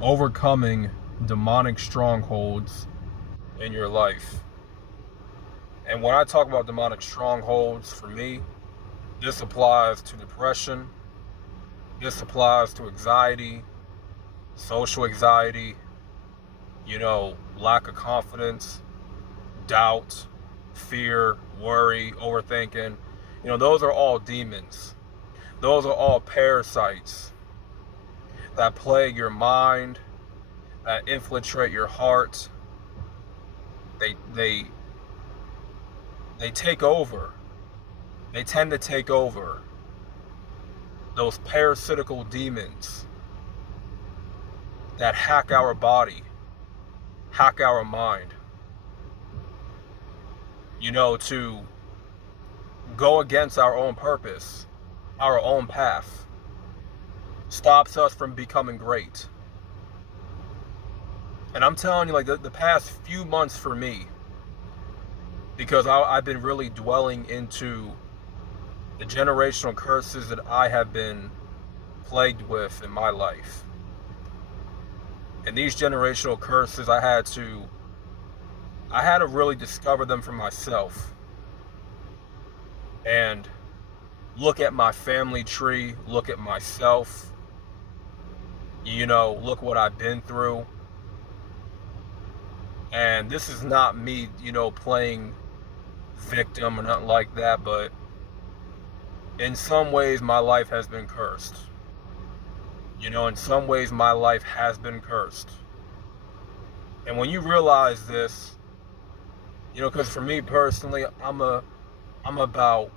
overcoming demonic strongholds in your life. And when I talk about demonic strongholds, for me, this applies to depression, this applies to anxiety, social anxiety, lack of confidence, doubt, fear, worry, overthinking. Those are all demons. Those are all parasites that plague your mind, that infiltrate your heart. They take over. They tend to take over. Those parasitical demons that hack our body, hack our mind, to go against our own purpose, our own path, stops us from becoming great. And I'm telling you, like the past few months for me, because I've been really dwelling into the generational curses that I have been plagued with in my life. And these generational curses, I had to really discover them for myself. And look at my family tree, look at myself, look what I've been through. And this is not me, playing victim or nothing like that, but in some ways my life has been cursed. In some ways my life has been cursed. And when you realize this, because for me personally, I'm about,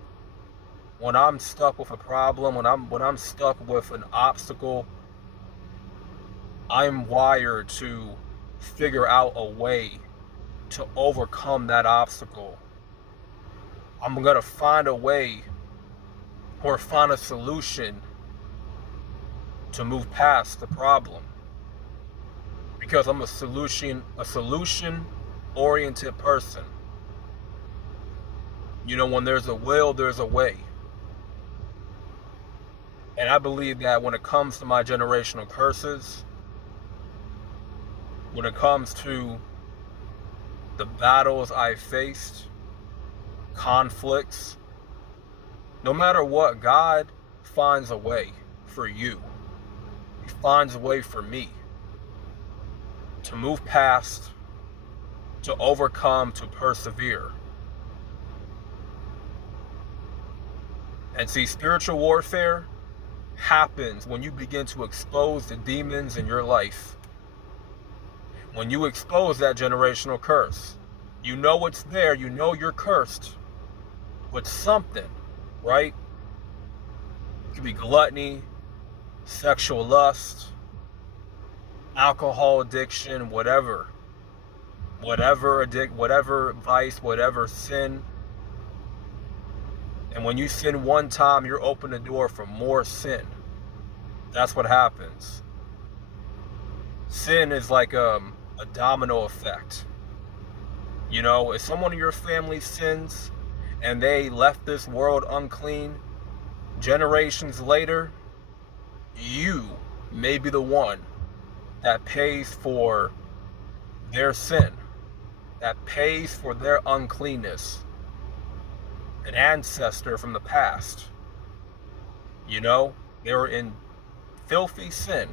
when I'm stuck with a problem, when I'm stuck with an obstacle, I'm wired to figure out a way to overcome that obstacle. I'm gonna find a way or find a solution to move past the problem, because I'm a solution oriented person. When there's a will, there's a way. And I believe that when it comes to my generational curses, when it comes to the battles I faced, conflicts, no matter what, God finds a way for you. He finds a way for me to move past, to overcome, to persevere. And see, spiritual warfare happens when you begin to expose the demons in your life. When you expose that generational curse, you know it's there, you know you're cursed with something, right? It could be gluttony, sexual lust, alcohol addiction, whatever vice, whatever sin. And when you sin one time, you're open the door for more sin. That's what happens. Sin is like a domino effect. If someone in your family sins and they left this world unclean, generations later, you may be the one that pays for their sin, that pays for their uncleanness. An ancestor from the past, they were in filthy sin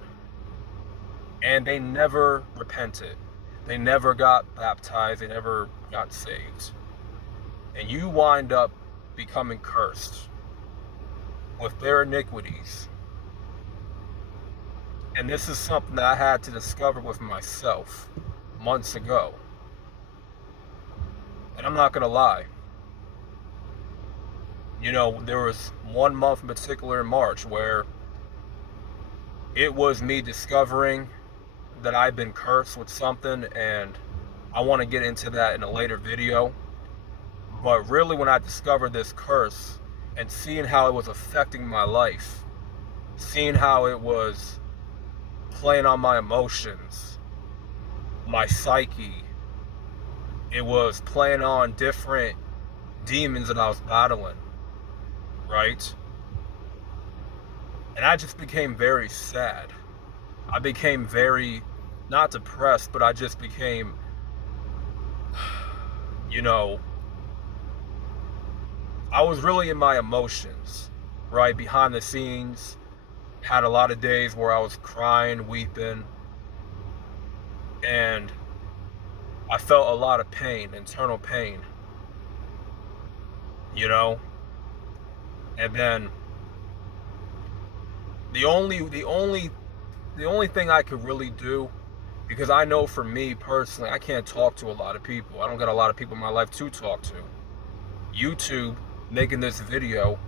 and they never repented. They never got baptized. They never got saved. And you wind up becoming cursed with their iniquities. And this is something that I had to discover with myself months ago. And I'm not going to lie. There was one month in particular in March where it was me discovering that I've been cursed with something, and I want to get into that in a later video. But really, when I discovered this curse and seeing how it was affecting my life, seeing how it was playing on my emotions, my psyche, it was playing on different demons that I was battling, right? And I just became very sad. I became very, not depressed, but I just became, you know, I was really in my emotions, right? Behind the scenes, had a lot of days where I was crying, weeping, and I felt a lot of pain, internal pain, you know? And then the only thing I could really do, because I know for me personally, I can't talk to a lot of people. I don't got a lot of people in my life to talk to. YouTube, making this video,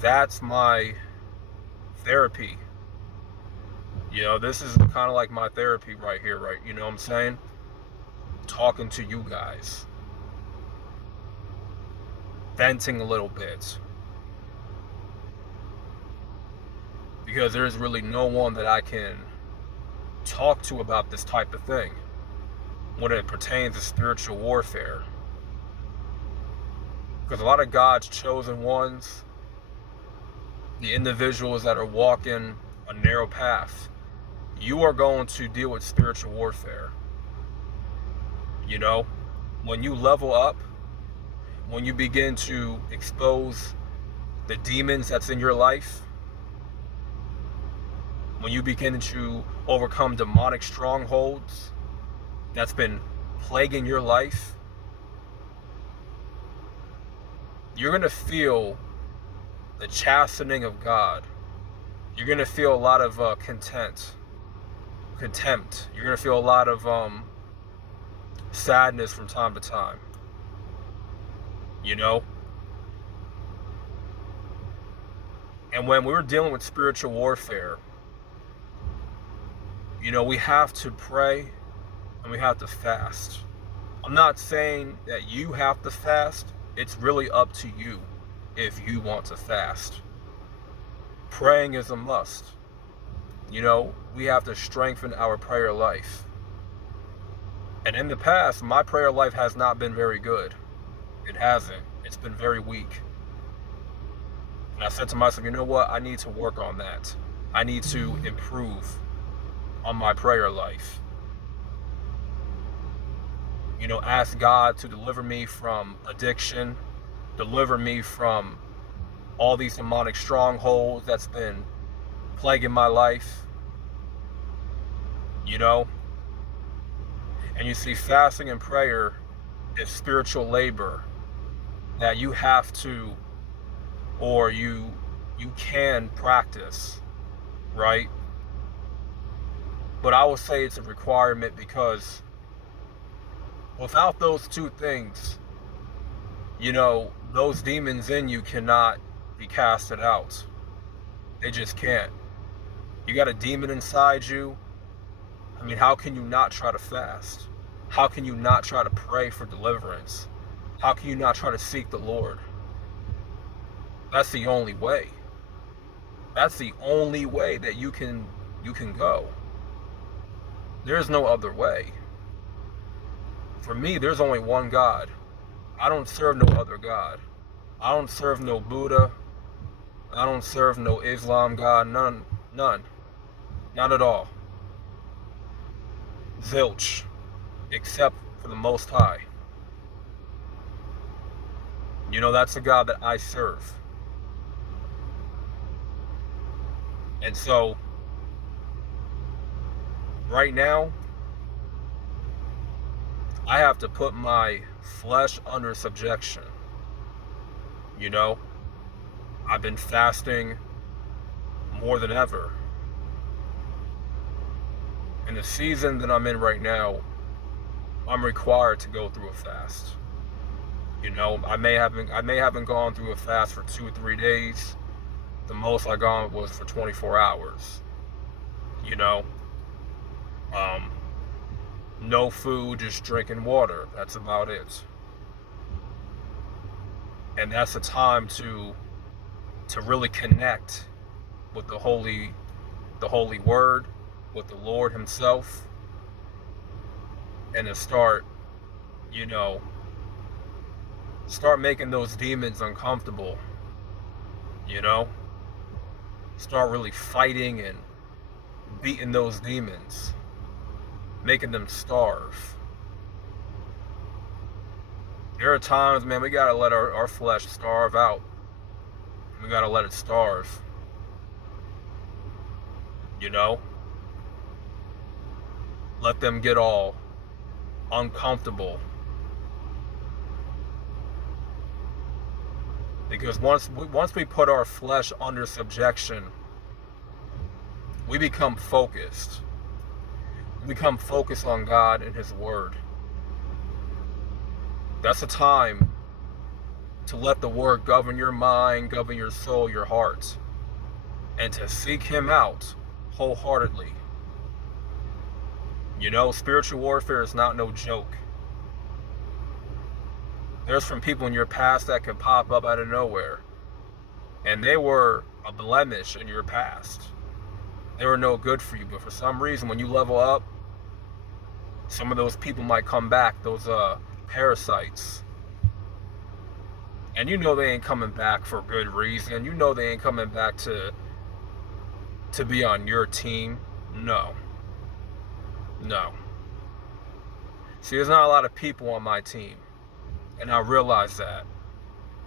that's my therapy. You know, this is kind of like my therapy right here, right? You know what I'm saying? Talking to you guys. Venting a little bit. Because there's really no one that I can talk to about this type of thing when it pertains to spiritual warfare. Because a lot of God's chosen ones, the individuals that are walking a narrow path, you are going to deal with spiritual warfare. You know, when you level up, when you begin to expose the demons that's in your life, when you begin to overcome demonic strongholds that's been plaguing your life, you're going to feel the chastening of God. You're going to feel a lot of contempt. You're going to feel a lot of sadness from time to time. You know? And when we're dealing with spiritual warfare, you know, we have to pray and we have to fast. I'm not saying that you have to fast. It's really up to you if you want to fast. Praying is a must. You know, we have to strengthen our prayer life. And in the past, my prayer life has not been very good. It hasn't. It's been very weak. And I said to myself, you know what? I need to work on that. I need to improve on my prayer life. You know, ask God to deliver me from addiction, deliver me from all these demonic strongholds that's been plaguing my life. You know? And you see, fasting and prayer is spiritual labor that you have to, or you can practice, right? But I would say it's a requirement, because without those two things, you know, those demons in you cannot be casted out. They just can't. You got a demon inside you. I mean, how can you not try to fast? How can you not try to pray for deliverance? How can you not try to seek the Lord? That's the only way. That's the only way that you can go. There's no other way. For me, there's only one God. I don't serve no other God. I don't serve no Buddha. I don't serve no Islam God. None. Not at all. Zilch. Except for the Most High. You know, that's the God that I serve. And so, right now, I have to put my flesh under subjection. You know, I've been fasting more than ever. In the season that I'm in right now, I'm required to go through a fast. You know, I may haven't gone through a fast for 2 or 3 days. The most I gone was for 24 hours. You know, no food, just drinking water. That's about it. And that's the time to really connect with the holy word, with the Lord himself, and to start, you know, start making those demons uncomfortable. You know, start really fighting and beating those demons, making them starve. There are times, man, we gotta let our flesh starve out. We gotta let it starve. You know? Let them get all uncomfortable. Because once we put our flesh under subjection, we become focused. We become focused on God and His Word. That's a time to let the Word govern your mind, govern your soul, your heart, and to seek Him out wholeheartedly. You know, spiritual warfare is not no joke. There's some people in your past that can pop up out of nowhere, and they were a blemish in your past. They were no good for you, but for some reason, when you level up, some of those people might come back, those parasites. And you know they ain't coming back for good reason. You know they ain't coming back to be on your team. No. See, there's not a lot of people on my team, and I realize that.